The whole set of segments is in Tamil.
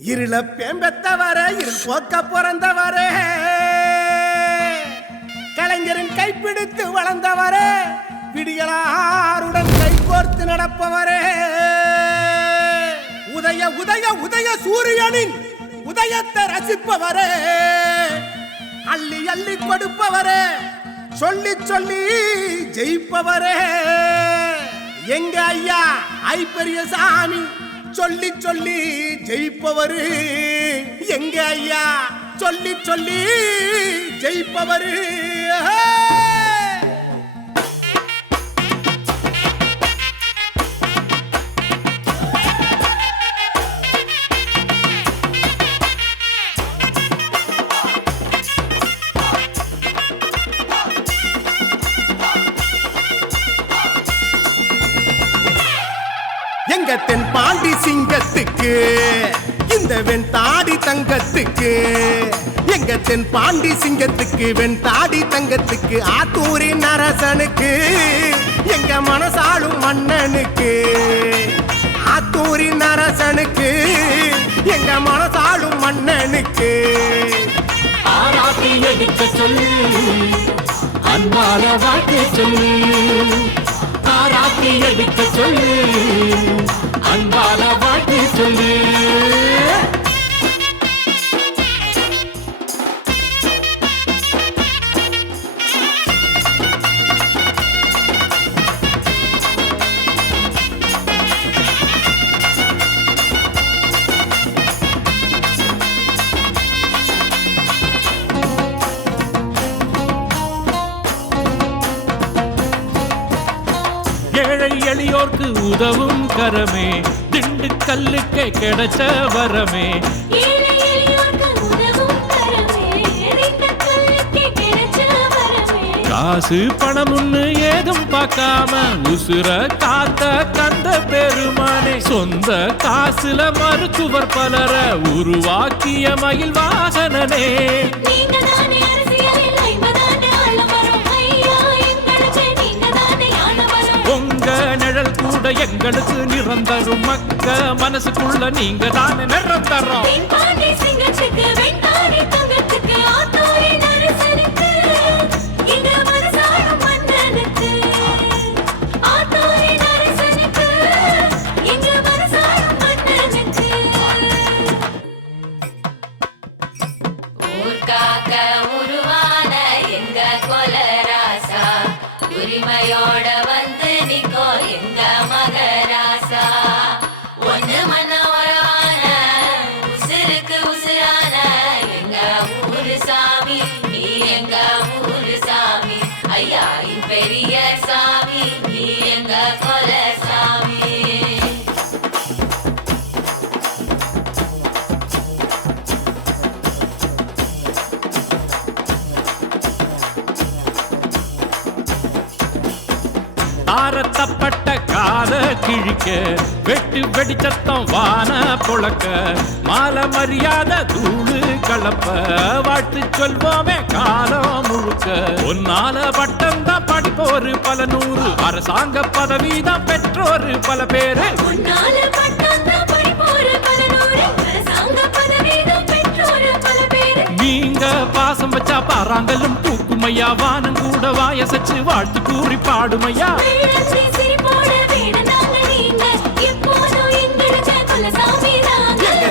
இருள பேம்பெத்தவரே இருள் போக்க பிறந்தவரே கலைஞரின் கைப்பிடித்து வளர்ந்தவரே விடியலாருடன் கைகோர்த்து நடப்பவரே உதய உதய உதய சூரியனின் உதயத்தை ரசிப்பவரே அள்ளி அள்ளி கொடுப்பவரே சொல்லி சொல்லி ஜெயிப்பவரே எங்க ஐயா ஐப்பெரிய சாமி சொல்லி சொல்லி ஜெயிப்பவரு எங்க ஐயா சொல்லி சொல்லி ஜெயிப்பவரு எங்க தென் பாண்டி சிங்கத்துக்கு இந்த வெண்தாடி தங்கத்துக்கு எங்க தென் பாண்டி சிங்கத்துக்கு வெண்தாடி தங்கத்துக்கு ஆத்தூரின் அரசனுக்கு எங்க மனசாளும் மன்னனுக்கு ஆத்தூரின் அரசனுக்கு எங்க மனசாளும் மன்னனுக்கு ஆராத்தி எடுக்க சொல்லு அன்பால வாழ்க்கை சொல்லு ஆராத்தி எடுக்க சொல்லு அன்பால வாழ்க்கை சொல்லு ஏழை எளியோர்க்கு உதவும் கரமே திண்டுக்கல்லுக்கு கிடைச்ச வரமே காசு பணம்னு ஏதும் பார்க்காம உசுர காத்த கந்த பெருமானே சொந்த காசுல மருத்துவர் பலர உருவாக்கிய மயில் வாசனனே உங்க நிழல் கூட எங்களுக்கு நிரந்தரும் மக்க மனசுக்குள்ள நீங்க தானே நிரந்தரம் உரிமையோட வந்து நிக்கோ எங்க மகராசா ஒண்ணு மன்னவரான உசுருக்கு உசுரான எங்க ஊரு சாமி நீ எங்க ஊரு சாமி ஐயா பெரிய சாமி நீ எங்க கொல சாமி ஆரத்தப்பட்ட காத கிழிக்க வெட்டு வெடிச்சத்தம் வான பொழக்க மால மரியாதை தூளு கலப்ப வாழ்த்து சொல்வோமே காலம் முழுக்க ஒன்னால பட்டம் தான் படிப்போரு பல நூறு அரசாங்க பதவிதான் பெற்றோரு பல பேரு நீங்க பாசம் வச்சா பாறாங்கல்லும் பூக்குமையா வானம் கூட வாயசச்சு வாழ்த்து கூறி பாடுமையா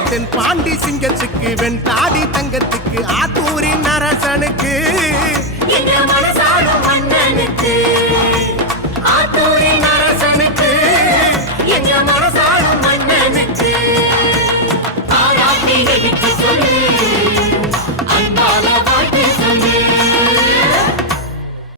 தென் பாண்டி சிங்கத்துக்கு வெண்தாடி தங்கத்துக்கு ஆத்தூரின் அரசனுக்கு எங்க மனசாளும் மன்னனுக்கு ஆத்தூரின் அரசனுக்கு எங்க மனசாளும் மன்னனுக்கு ஆராத்தி எடுக்க சொல்லு